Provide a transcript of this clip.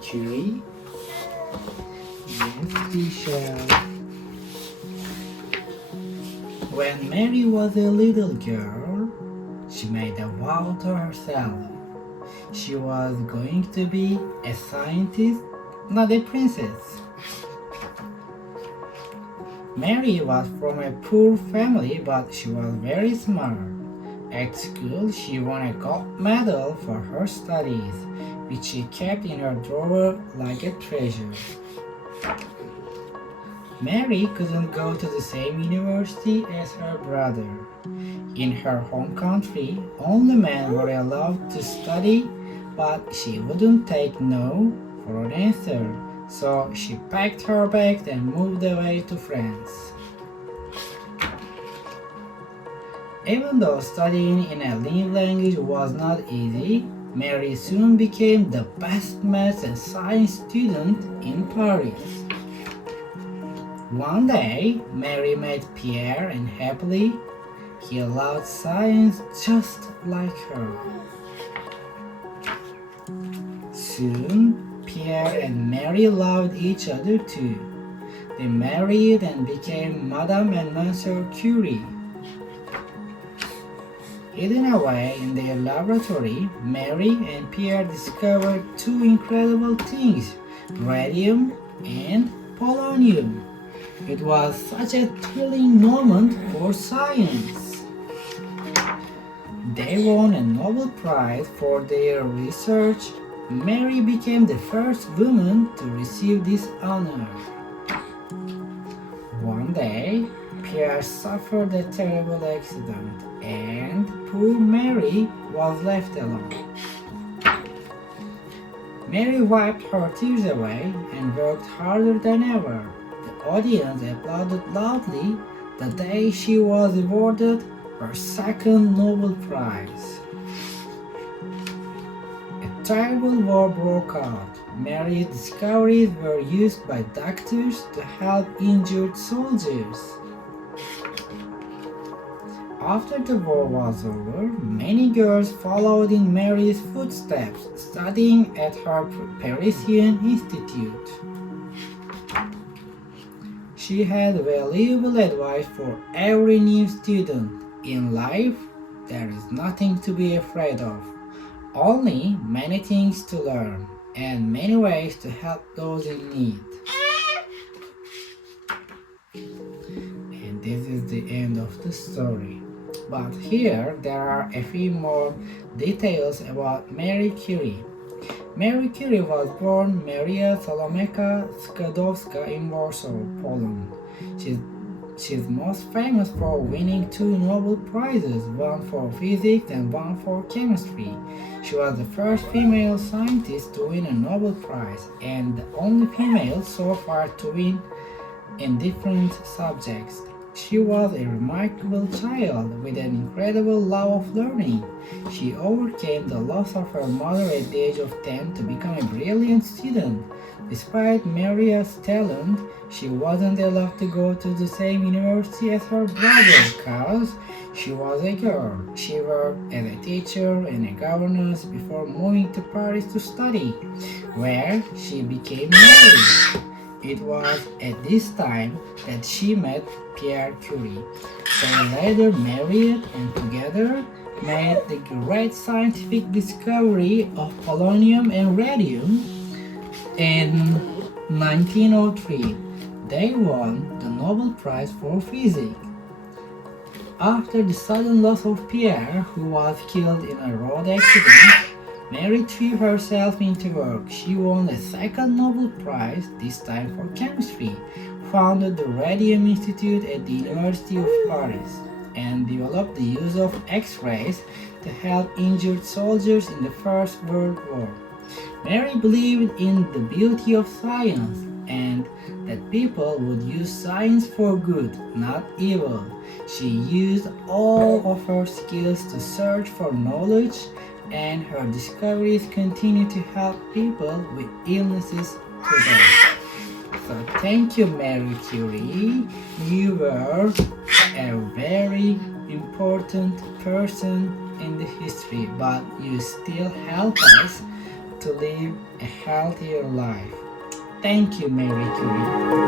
Curie? Yes, teacher. When Mary was a little girl, she made a vow to herself. She was going to be a scientist, not a princess. Mary was from a poor family, but she was very smart. At school, she won a gold medal for her studies, which she kept in her drawer like a treasure. Mary couldn't go to the same university as her brother. In her home country, only men were allowed to study, but she wouldn't take no for an answer, so she packed her bags and moved away to France. Even though studying in a new language was not easy, Mary soon became the best math and science student in Paris. One day, Mary met Pierre and happily, he loved science just like her. Soon, Pierre and Mary loved each other too. They married and became Madame and Monsieur Curie. Hidden away in their laboratory, Mary and Pierre discovered two incredible things, radium and polonium. It was such a thrilling moment for science. They won a Nobel Prize for their research. Mary became the first woman to receive this honor. One day, Pierre suffered a terrible accident, and poor Mary was left alone. Mary wiped her tears away and worked harder than ever. The audience applauded loudly the day she was awarded her second Nobel Prize. A terrible war broke out. Mary's discoveries were used by doctors to help injured soldiers. After the war was over, many girls followed in Mary's footsteps, studying at her Parisian institute. She had valuable advice for every new student. In life, there is nothing to be afraid of, only many things to learn and many ways to help those in need. And this is the end of the story. But here there are a few more details about Marie Curie. Marie Curie was born Maria Salomeka Skłodowska in Warsaw, Poland. She's most famous for winning two Nobel Prizes, one for physics and one for chemistry. She was the first female scientist to win a Nobel Prize and the only female so far to win in different subjects. She was a remarkable child with an incredible love of learning. She overcame the loss of her mother at the age of 10 to become a brilliant student. Despite Maria's talent, she wasn't allowed to go to the same university as her brother because she was a girl. She worked as a teacher and a governess before moving to Paris to study, where she became married. It was at this time that she met Pierre Curie. They later married and together made the great scientific discovery of polonium and radium in 1903. They won the Nobel Prize for Physics. After the sudden loss of Pierre, who was killed in a road accident, Mary threw herself into work. She won a second Nobel Prize, this time for chemistry, founded the Radium Institute at the University of Paris, and developed the use of X-rays to help injured soldiers in the First World War. Mary believed in the beauty of science and that people would use science for good, not evil. She used all of her skills to search for knowledge, and her discoveries continue to help people with illnesses today. So thank you, Marie Curie. You were a very important person in the history, but you still help us to live a healthier life. Thank you, Mary Curie.